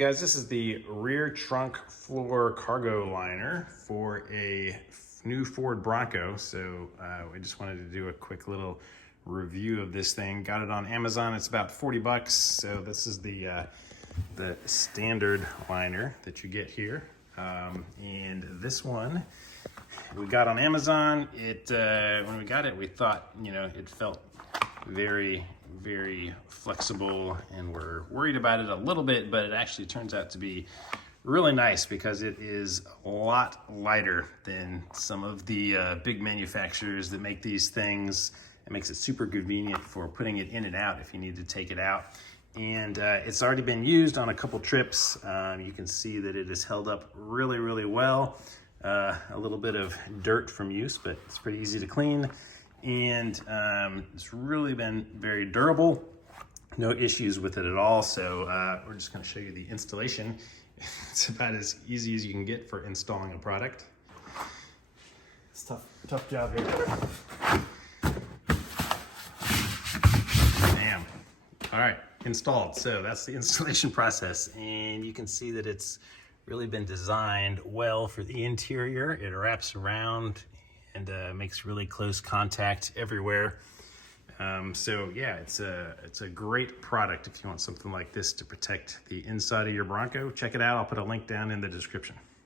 Hey guys, this is the rear trunk floor cargo liner for a new Ford Bronco. So I just wanted to do a quick little review of this thing. Got it on Amazon. It's about 40 bucks. So this is the standard liner that you get here. And this one we got on Amazon. When we got it, we thought, it felt very flexible, and we're worried about it a little bit, but it actually turns out to be really nice because it is a lot lighter than some of the big manufacturers that make these things. It makes it super convenient for putting it in and out if you need to take it out. And it's already been used on a couple trips. You can see that it is held up really well. A little bit of dirt from use, but it's pretty easy to clean. And it's really been very durable. No issues with it at all. So we're just going to show you the installation. It's about as easy as you can get for installing a product. It's tough job here. Bam. All right, installed. So that's the installation process, and you can see that it's really been designed well for the interior. It wraps around and makes really close contact everywhere. So yeah, it's a great product if you want something like this to protect the inside of your Bronco. Check it out. I'll put a link down in the description.